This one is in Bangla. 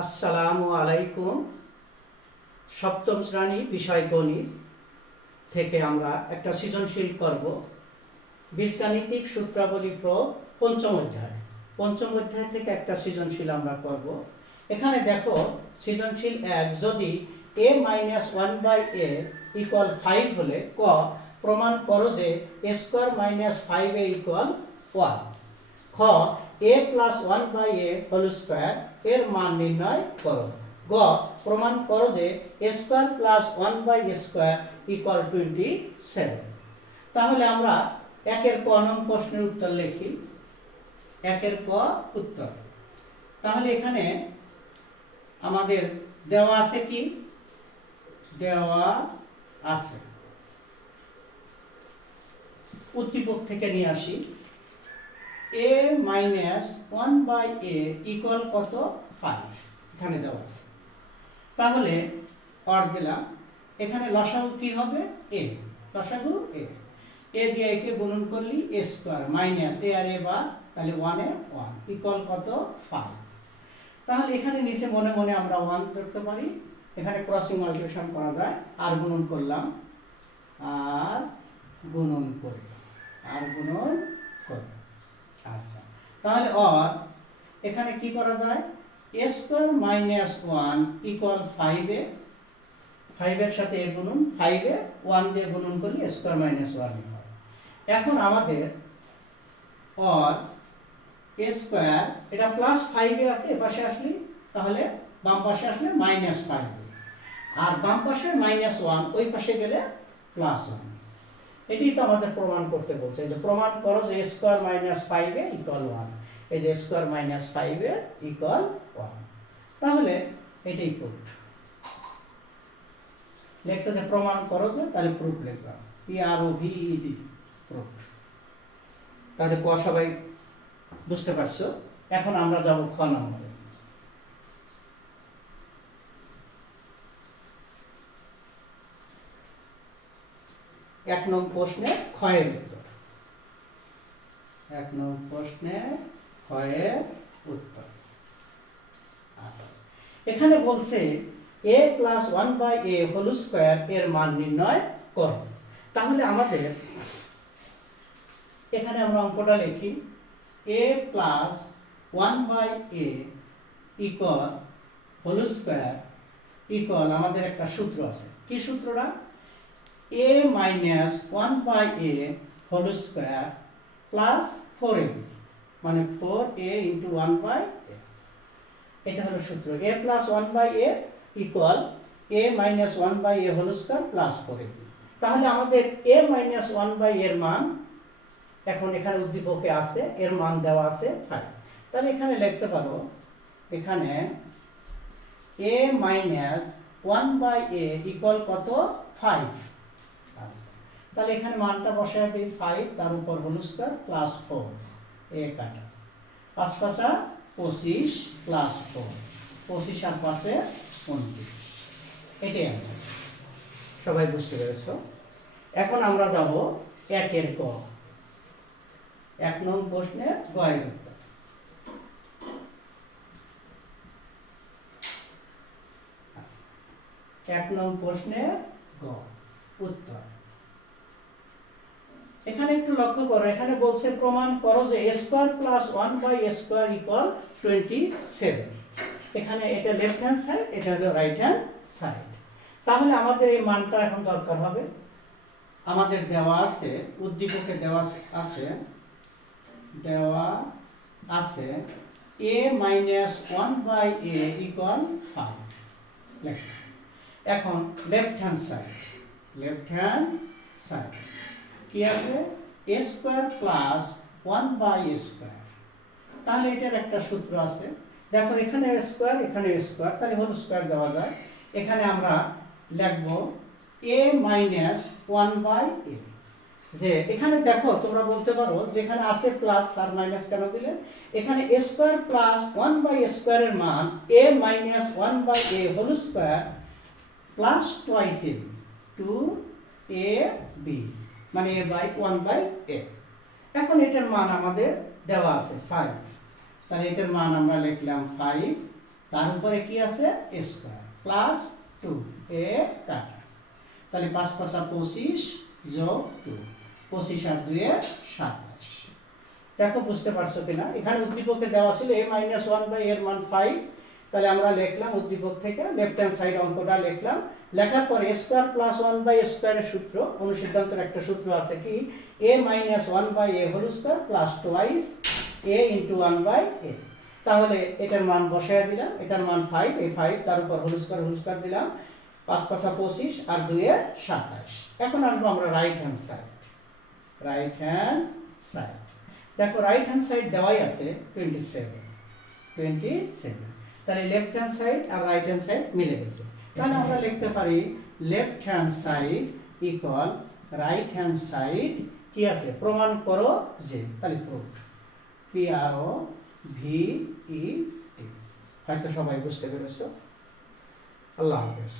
আসসালামু আলাইকুম। সপ্তম শ্রেণী বিষয় গণিত থেকে আমরা একটা সৃজনশীল করব। বীজগাণিতিক সূত্রাবলী প্রয়োগ পঞ্চম অধ্যায় থেকে একটা সৃজনশীল আমরা করব। এখানে দেখো সৃজনশীল 1, যদি a - 1/a = 5 হলে ক প্রমাণ করো যে a² - 5a = 1। খ a + 1/a² এর মান নির্ণয় করো। গ প্রমাণ করো যে a² + 1/a² = 27। তাহলে আমরা একের ক নং প্রশ্নের উত্তর লিখি। একের ক উত্তর। তাহলে এখানে আমাদের দেওয়া আছে কি? দেওয়া আছে, উদ্দীপক থেকে নিয়ে আসি। a - 1/a = কত? 5 এখানে দেওয়া আছে। তাহলে অর দিলাম। এখানে লসাগু কি হবে? a। লসাগু a। a দিয়ে একে গুণন করলি a² মাইনাস a আর a বার, তাহলে 1 এ 1 ইকুয়াল কত? 5। তাহলে এখানে নিচে মনে মনে আমরা 1 ধরতে পারি। এখানে ক্রসিং মাল্টিপ্লিকেশন করা যায়। আর গুণন করলাম, আর গুণন করলাম, আর গুণন করলাম। আচ্ছা, তাহলে অর এখানে কি করা যায়? a² - 1 = 5a। 5 এর সাথে a গুণন, 5 এ 1 দিয়ে গুণন করলে a² - 1 হয়। এখন আমাদের অর a² এটা +5 এ আছে, এপাশে আসলে তাহলে বাম পাশে আসলে -5, আর বাম পাশে -1 ওই পাশে গেলে +1। এটাই তো আমাদের প্রমাণ করতে বলছে। এই যে প্রমাণ করো যে a² - 5a = 1। এই যে a² - 5a = 1। তাহলে এটাই প্রুফ। লেখছে যে প্রমাণ করো যে, তাহলে প্রুফ লিখলাম, PROVED প্রুফ। তাহলে ক সবাই বুঝতে পারছো? এখন আমরা যাব খ নম্বরে। এক নং প্রশ্নে ক্ষয়ের উত্তর। এক নং প্রশ্নে ক্ষয়ের উত্তর। আচ্ছা, এখানে বলছে a + 1/a² এর মান নির্ণয় করো। তাহলে আমাদের এখানে আমরা অঙ্কটা লিখি। a + 1/a = আমাদের একটা সূত্র আছে। কি সূত্রটা? a - 1/a² + 4ab, মানে 4a × 1/a। এটা হলো সূত্র। a + 1/a = a - 1/a² + 4ab। তাহলে আমাদের a - 1/a এর মান এখন এখানে উদ্দীপকে আছে, এর মান দেওয়া আছে 5। তাহলে এখানে লিখতে পারো, এখানে a - 1/a = কত? 5। আচ্ছা, তাহলে এখানে মানটা বসায় দিই 5, তার উপর হোল² +4, a কাটা 5 × 5 = 25 +4, 25 আর 5 এ 29। এটাই অ্যান্সার। সবাই বুঝতে পেরেছো? এখন আমরা যাব একের ক। এক নং প্রশ্নে গ এর উত্তর। এক নং প্রশ্নে গ উত্তর। এখানে একটু লক্ষ্য করো, এখানে বলছে প্রমাণ করো যে a² + 1/a² = 27। এখানে এটা লেফট হ্যান্ড সাইড, এটা হলো রাইট হ্যান্ড সাইড। তাহলে আমাদের এই মানটা এখন দরকার হবে। আমাদের দেওয়া আছে, উদ্দীপকে দেওয়া আছে a - 1/a = 5। এখন লেফট হ্যান্ড সাইড কি আছে? a² + 1/a²। তাহলে এটার একটা সূত্র আছে। দেখো এখানে a², এখানে a², তাহলে হোল² দেওয়া যায়। এখানে আমরা লিখব a - 1/a। যে এখানে দেখো তোমরা বলতে পারো যেখানে আছে প্লাস আর মাইনাস কেন দিলে? এখানে a² + 1/a² এর মান a - 1/a² + twice ab, 2ab, মানে a/1/a। এখন এটার মান আমাদের দেওয়া আছে 5। তাহলে এটার মান আমরা লিখলাম 5 তার উপরে কি আছে স্কয়ার প্লাস 2 এ কাটা, তাহলে 5 5 25 যোগ 2, 25 আর 2 এ 27। দেখো বুঝতে পারছো কিনা? এখানে উদ্দীপকে দেওয়া ছিল a মাইনাস 1 বাই এর মান 5, তাহলে আমরা লিখলাম উদ্দীপক থেকে লেফট হ্যান্ড সাইড অঙ্কটা লিখলাম, লেখার পর a স্কয়ার প্লাস 1 বাই স্কয়ারের সূত্র, অনুসিদ্ধান্তের একটা সূত্র আছে কি a minus 1 by a whole square plus twice a into 1 by a। তাহলে এটার মান বসায় দিলাম, এটার মান 5, এই 5 তার উপর হোল স্কয়ার দিলাম, 5 5 25 আর 2 এ 27। এখন আসবো আমরা রাইট হ্যান্ড সাইড। দেখো রাইট হ্যান্ড সাইড দেওয়াই আছে 27, তাহলে লেফট হ্যান্ড সাইড আর রাইট হ্যান্ড সাইড মিলে গেছে। তাহলে আমরা লিখতে পারি left hand side equal right hand side কি আছে প্রমাণ করো যে, তাহলে প্রুফ PROVET। হয়তো সবাই বুঝতে পেরেছো। আল্লাহ হাফেজ।